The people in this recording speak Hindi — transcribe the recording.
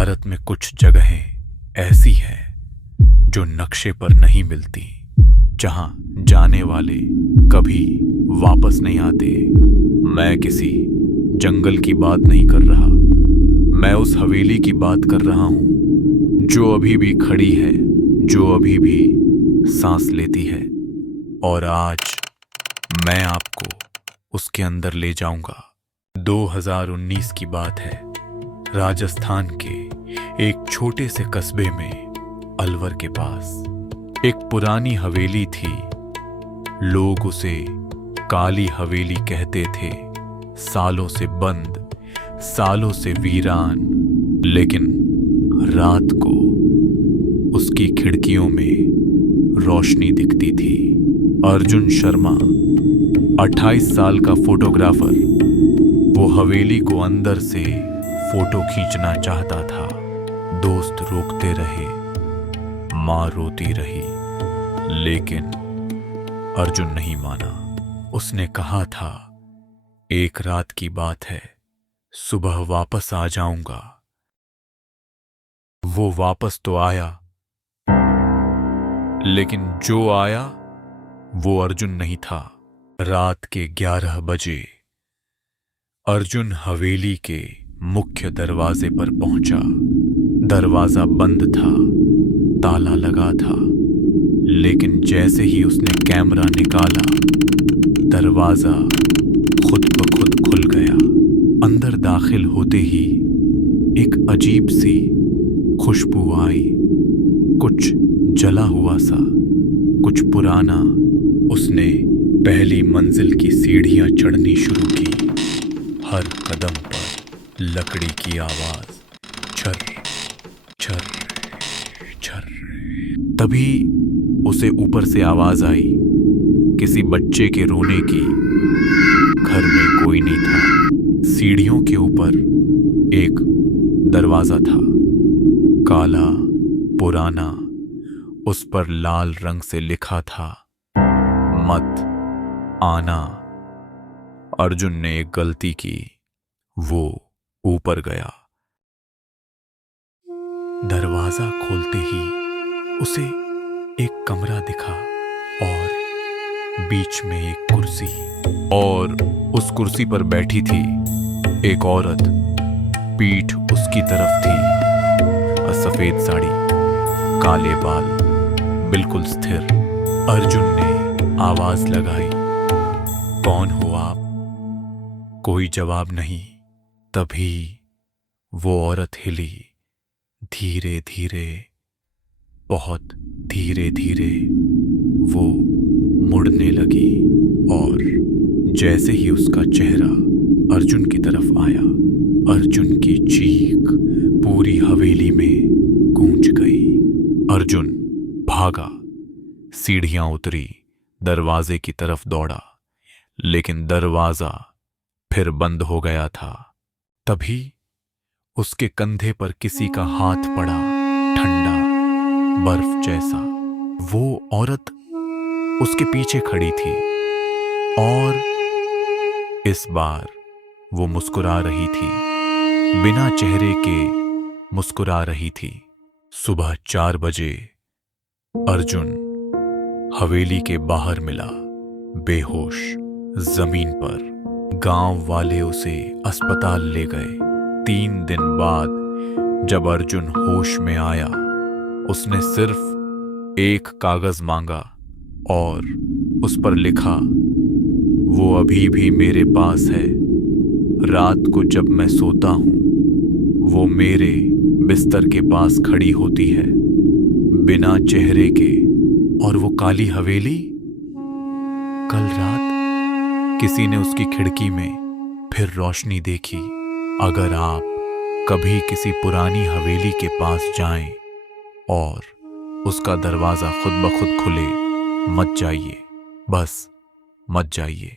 भारत में कुछ जगहें ऐसी हैं जो नक्शे पर नहीं मिलती, जहां जाने वाले कभी वापस नहीं आते। मैं किसी जंगल की बात नहीं कर रहा, मैं उस हवेली की बात कर रहा हूं जो अभी भी खड़ी है, जो अभी भी सांस लेती है। और आज मैं आपको उसके अंदर ले जाऊंगा। 2019 की बात है। राजस्थान के एक छोटे से कस्बे में अलवर के पास एक पुरानी हवेली थी। लोग उसे काली हवेली कहते थे। सालों से बंद, सालों से वीरान, लेकिन रात को उसकी खिड़कियों में रोशनी दिखती थी। अर्जुन शर्मा 28 साल का फोटोग्राफर वो हवेली को अंदर से फोटो खींचना चाहता था। दोस्त रोकते रहे, मां रोती रही, लेकिन अर्जुन नहीं माना। उसने कहा था, एक रात की बात है, सुबह वापस आ जाऊंगा। वो वापस तो आया, लेकिन जो आया वो अर्जुन नहीं था। रात के 11 बजे अर्जुन हवेली के मुख्य दरवाजे पर पहुंचा। दरवाजा बंद था, ताला लगा था, लेकिन जैसे ही उसने कैमरा निकाला, दरवाजा खुद ब खुद खुल गया। अंदर दाखिल होते ही एक अजीब सी खुशबू आई, कुछ जला हुआ सा, कुछ पुराना। उसने पहली मंजिल की सीढ़ियां चढ़नी शुरू की। हर कदम पर लकड़ी की आवाज, छर छर छर। तभी उसे ऊपर से आवाज आई, किसी बच्चे के रोने की। घर में कोई नहीं था। सीढ़ियों के ऊपर एक दरवाजा था, काला, पुराना। उस पर लाल रंग से लिखा था, मत आना। अर्जुन ने एक गलती की, वो ऊपर गया। दरवाजा खोलते ही उसे एक कमरा दिखा और बीच में एक कुर्सी, और उस कुर्सी पर बैठी थी एक औरत। पीठ उसकी तरफ थी, सफेद साड़ी, काले बाल, बिल्कुल स्थिर। अर्जुन ने आवाज लगाई, कौन हो आप? कोई जवाब नहीं। तभी वो औरत हिली, धीरे धीरे, बहुत धीरे धीरे वो मुड़ने लगी। और जैसे ही उसका चेहरा अर्जुन की तरफ आया, अर्जुन की चीख पूरी हवेली में गूंज गई। अर्जुन भागा, सीढ़ियां उतरी, दरवाजे की तरफ दौड़ा, लेकिन दरवाजा फिर बंद हो गया था। तभी उसके कंधे पर किसी का हाथ पड़ा, ठंडा, बर्फ जैसा। वो औरत उसके पीछे खड़ी थी और इस बार वो मुस्कुरा रही थी, बिना चेहरे के मुस्कुरा रही थी। सुबह 4 बजे अर्जुन हवेली के बाहर मिला, बेहोश, जमीन पर। गांव वाले उसे अस्पताल ले गए। 3 दिन बाद जब अर्जुन होश में आया, उसने सिर्फ एक कागज मांगा और उस पर लिखा, वो अभी भी मेरे पास है। रात को जब मैं सोता हूं, वो मेरे बिस्तर के पास खड़ी होती है, बिना चेहरे के। और वो काली हवेली, कल रात किसी ने उसकी खिड़की में फिर रोशनी देखी। अगर आप कभी किसी पुरानी हवेली के पास जाएं और उसका दरवाजा खुद ब खुद खुले, मत जाइए, बस मत जाइए।